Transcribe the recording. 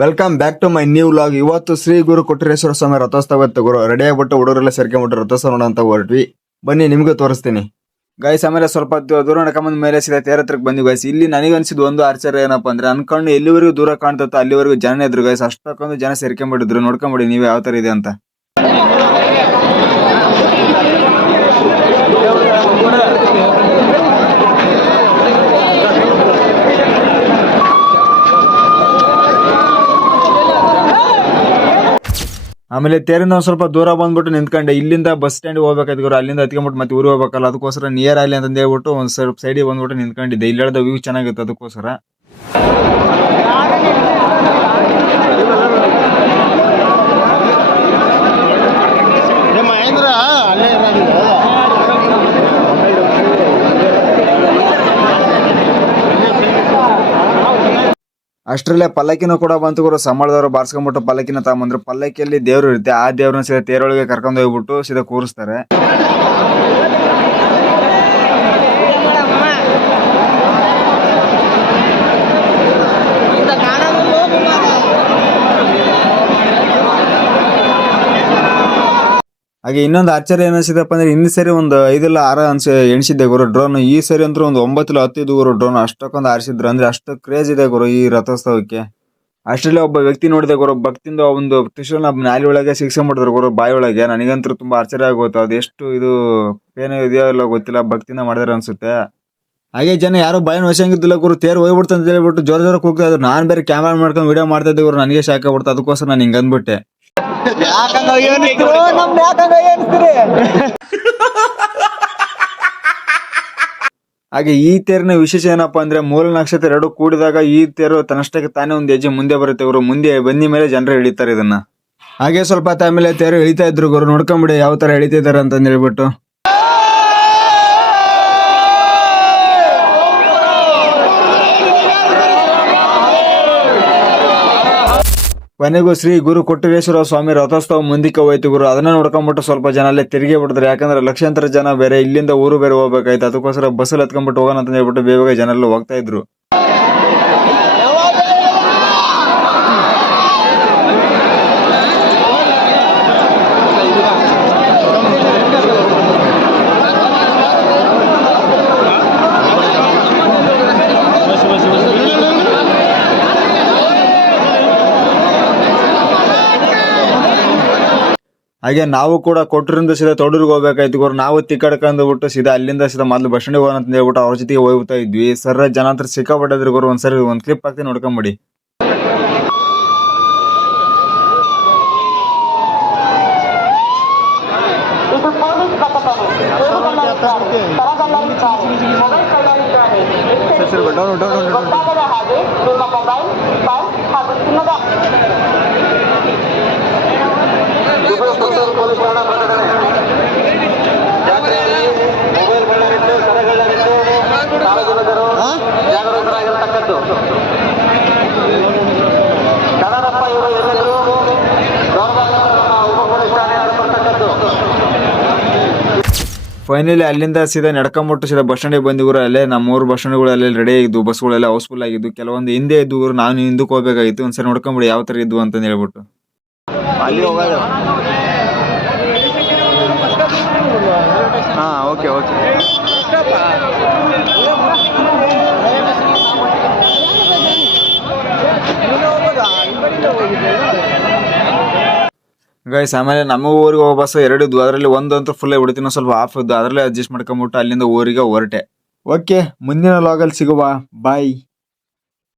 Welcome back to my new vlog. ಇವತ್ತು ಶ್ರೀ ಗುರು ಕೊಟ್ರೇಶ್ವರ ಸ್ವಾಮಿ ರಥೋತ್ಸವ ಇತ್ತು ಗುರು. ರೆಡಿ ಆಗ್ಬಿಟ್ಟು ಹುಡುಗರೆಲ್ಲ ಸೇರ್ಕೊಂಡ್ಬಿಟ್ಟು ರಥೋತ್ಸವ ನೋಡೋಂತ ಹೊರಟ್ವಿ. ಬನ್ನಿ ನಿಮ್ಗೆ ತೋರಿಸ್ತೀನಿ ಗೈಸ್. ಆಮೇಲೆ ಸ್ವಲ್ಪ ದೂರ ನಡ್ಕೊಂಬಂದ್ ಮೇಲೆ ಸೀದಾ ತೇರ್ ಹತ್ರಕ್ಕೆ ಬಂದ್ವಿ ಗೈಸ್. ಇಲ್ಲಿ ನನಗೆ ಅನ್ಸಿದ್ ಒಂದು ಆಶ್ಚರ್ಯ ಏನಪ್ಪಾ ಅಂದ್ರೆ, ಅನ್ಕೊಂಡು ಎಲ್ಲಿವರೆಗೂ ದೂರ ಕಾಣ್ತತ್ತ ಅಲ್ಲಿವರೆಗೂ ಜನ ಇದ್ರು ಗೈಸ್. ಅಷ್ಟಕ್ಕೊಂದು ಜನ ಸೇರ್ಕೊಂಡ್ಬಿಟ್ಟಿದ್ರು. ನೋಡ್ಕೊಂಬಿಡಿ ನೀವು ಯಾವ ತರ ಇದೆ ಅಂತ. ಆಮೇಲೆ ತೇರಿಂದ ಒಂದ್ ಸ್ವಲ್ಪ ದೂರ ಬಂದ್ಬಿಟ್ಟು ನಿಂತ್ಕೊಂಡೆ. ಇಲ್ಲಿಂದ ಬಸ್ ಸ್ಟ್ಯಾಂಡ್ ಹೋಗ್ಬೇಕಾಯ್ತು ಗುರು. ಅಲ್ಲಿಂದ ಹತ್ಕೊಂಡ್ಬಿಟ್ಟು ಮತ್ತೆ ಊರಿಗೆ ಹೋಗ್ಬೇಕಲ್ಲ, ಅದಕ್ಕೋಸ್ಕರ ನಿಯರ್ ಅಲ್ಲಿ ಅಂತ ಹೇಳ್ಬಿಟ್ಟು ಒಂದ್ ಸ್ವಲ್ಪ ಸೈಡಿಗೆ ಬಂದ್ಬಿಟ್ಟು ನಿಂತ್ಕೊಂಡಿದ್ದೆ. ಇಲ್ಲಿ ಹೇಳಿದ ವ್ಯೂ ಚೆನ್ನಾಗಿತ್ತು ಅದಕ್ಕೋಸ್ಕರ. ಅಷ್ಟ್ರಲ್ಲೇ ಪಲ್ಲಕ್ಕಿನೂ ಕೂಡ ಬಂತು ಗುರು. ಸಂಬಳದವರು ಬಾರ್ಸ್ಕೊಂಡ್ಬಿಟ್ಟು ಪಲ್ಲಕ್ಕಿನ ತಗೊಂಬಂದ್ರು. ಪಲ್ಲಕ್ಕಿಯಲ್ಲಿ ದೇವ್ರು ಇರುತ್ತೆ. ಆ ದೇವ್ರನ್ನ ಸೀದಾ ತೇರೊಳಗೆ ಕರ್ಕೊಂಡು ಹೋಗ್ಬಿಟ್ಟು ಸೀದಾ ಕೂರಿಸ್ತಾರೆ. ಹಾಗೆ ಇನ್ನೊಂದು ಆಶ್ಚರ್ಯ ಏನಿಸಿದಪ್ಪ ಅಂದ್ರೆ, ಹಿಂದ್ ಸರಿ ಒಂದು 5 ಇಲ್ಲ 6 ಎಣಿಸಿದ್ದೆ ಗುರು ಡ್ರೋನ್. ಈ ಸರಿ ಅಂತೂ ಒಂದು 9 ಇಲ್ಲ 10 ಗುರು ಡ್ರೋನ್. ಅಷ್ಟಕ್ಕೊಂದು ಆರಿಸಿದ್ರು. ಅಂದ್ರೆ ಅಷ್ಟು ಕ್ರೇಜ್ ಇದೆ ಗುರು ಈ ರಥೋತ್ಸವಕ್ಕೆ. ಅಷ್ಟರಲ್ಲಿ ಒಬ್ಬ ವ್ಯಕ್ತಿ ನೋಡಿದೆ ಗುರು, ಭಕ್ತಿಯಿಂದ ಒಂದು ತ್ರಿಶೂಲ ನಾಲಿ ಒಳಗೆ ಸಿಕ್ಸ್ಕೊಂಡ್ಬಿಟ್ಟಿದ್ರು ಗುರು, ಬಾಯಿ ಒಳಗೆ. ನನಗಂತೂ ತುಂಬಾ ಆಶ್ಚರ್ಯ ಆಗೋಯ್ತು. ಅದೆಷ್ಟು ಇದು ಏನು ಇದೆಯೋ ಇಲ್ಲ ಗೊತ್ತಿಲ್ಲ, ಭಕ್ತಿಯಿಂದ ಮಾಡಿದಾರೆ ಅನ್ಸುತ್ತೆ. ಹಾಗೆ ಜನ ಯಾರು ಬಾಯಿನ ವಶಂಗಿದ್ದಿಲ್ಲ ಗುರು. ತೇರು ಹೋಗ್ಬಿಡ್ತು ಅಂತ ಹೇಳ್ಬಿಟ್ಟು ಜೋರ ಕೂಗ್ತಾ ಇದ್ರು. ನಾನ್ ಬೇರೆ ಕ್ಯಾಮ್ರಾ ಮಾಡ್ಕೊಂಡು ವಿಡಿಯೋ ಮಾಡ್ತಾ ಇದ್ದೆ ಗುರು. ನನಗೆ ಶಾಕ್ ಆಗ್ಬಿಡ್ತು. ಅದಕ್ಕೋಸ್ಕರ ನಾನು ಹಿಂಗ್ ಅಂದ್ಬಿಟ್ಟೆ. ಹಾಗೆ ಈ ತೇರಿನ ವಿಶೇಷ ಏನಪ್ಪಾ ಅಂದ್ರೆ, ಮೂಲ ನಕ್ಷತ್ರ 2 ಕೂಡಿದಾಗ ಈ ತೇರು ತನ್ನಷ್ಟಕ್ಕೆ ತಾನೇ ಒಂದು ಹೆಜ್ಜೆ ಮುಂದೆ ಬರುತ್ತೆ ಗುರು. ಮುಂದೆ ಬಂದ ಮೇಲೆ ಜನರು ಎಳಿತಾರೆ ಇದನ್ನ. ಹಾಗೆ ಸ್ವಲ್ಪ ಆಮೇಲೆ ತೇರು ಎಳಿತಾ ಇದ್ರು ಗುರು. ನೋಡ್ಕೊಂಬಿಡಿ ಯಾವ ತರ ಎಳಿತಾ ಇದಾರೆ ಅಂತ ಹೇಳ್ಬಿಟ್ಟು. ಕೊನೆಗೂ ಶ್ರೀ ಗುರು ಕೊಟ್ಟರೇಶ್ವರ ಸ್ವಾಮಿ ರಥೋತ್ಸವ ಮುಂದಕ್ಕೆ ಹೋಯ್ತು ಗುರು. ಅದನ್ನ ನೋಡ್ಕೊಂಡ್ಬಿಟ್ಟು ಸ್ವಲ್ಪ ಜನ ಅಲ್ಲೇ ತಿರುಗಿ ಬಿಡ್ತಾರೆ. ಯಾಕಂದ್ರೆ ಲಕ್ಷಾಂತರ ಜನ ಬೇರೆ ಇಲ್ಲಿಂದ ಊರು ಬೇರೆ ಹೋಗ್ಬೇಕಾಯ್ತು. ಅದಕ್ಕೋಸ್ಕರ ಬಸ್ಸಲ್ಲಿ ಹತ್ಕೊಂಡ್ಬಿಟ್ಟು ಹೋಗೋಣ ಅಂತ ಹೇಳ್ಬಿಟ್ಟು ಬೇಗ ಜನ ಎಲ್ಲ ಹೋಗ್ತಾ ಇದ್ರು. ಹಾಗೆ ನಾವು ಕೂಡ ಕೊಟ್ಟರಿಂದ ಸೀದಾ ತೊಡೂರಿಗೆ ಹೋಗ್ಬೇಕಾಯ್ತು ಗುರು. ನಾವು ತಿಕ್ಕಡ್ಕೊಂಡು ಬಿಟ್ಟು ಸೀದಾ ಅಲ್ಲಿಂದ ಸೀದಾ ಮೊದಲು ಬಸ್ ಸ್ಟ್ಯಾಂಡ್ ಹೋಗೋಣ ಅಂತ ಹೇಳ್ಬಿಟ್ಟು ಅವ್ರ ಜೊತೆಗೆ ಹೋಗ್ತಾ ಇದ್ವಿ. ಸರ್ ಜನ ಹತ್ರ ಸಿಕ್ಕಾಪಟ್ಟಿದ್ರು ಗುರು. ಒಂದ್ಸರಿ ಒಂದ್ ಕ್ಲಿಪ್ ಹಾಕ್ತೀನಿ ನೋಡ್ಕೊಂಬಿಡಿ. ಫೈನಲಿ ಅಲ್ಲಿಂದ ಸೀದಾ ನಡ್ಕೊಂಬಿಟ್ಟು ಸೀದಾ ಬಸ್ ಸ್ಟ್ಯಾಂಡಿಗೆ ಬಂದಿದ್ರು. ಅಲ್ಲೇ ನಮ್ಮ 3 ಬಸ್ ಸ್ಟ್ಯಾಂಡ್ಗಳು ಅಲ್ಲೇ ರೆಡಿ ಆಗಿದ್ದು. ಬಸ್ಗಳೆಲ್ಲ ಹೌಸ್ಫುಲ್ ಆಗಿದ್ದು. ಕೆಲವೊಂದು ಹಿಂದೆ ಇದ್ದು ನಾನು ಹಿಂದಕ್ಕೆ ಹೋಗ್ಬೇಕಾಗಿತ್ತು. ಒಂದ್ಸರಿ ನೋಡ್ಕೊಂಬಿಡಿ ಯಾವ ತರ ಇದ್ವು ಅಂತ ಹೇಳ್ಬಿಟ್ಟು. Okay okay guys. ಆಮೇಲೆ ನಮ್ಮ ಊರಿಗೆ ಹೋಗೋ ಬಸ್ 2 ಇದ್ವು. ಅದರಲ್ಲಿ ಒಂದಂತೂ ಫುಲ್ ಬಿಡ್ತೀನಿ, ಸ್ವಲ್ಪ ಆಫ್ ಇದ್ದು. ಅದರಲ್ಲೇ ಅಡ್ಜಸ್ಟ್ ಮಾಡ್ಕೊಂಬಿಟ್ಟು ಅಲ್ಲಿಂದ ಊರಿಗೆ ಹೊರಟೆ. ಓಕೆ, ಮುಂದಿನ ಲಾಗಲ್ಲಿ ಸಿಗುವ. ಬಾಯ್.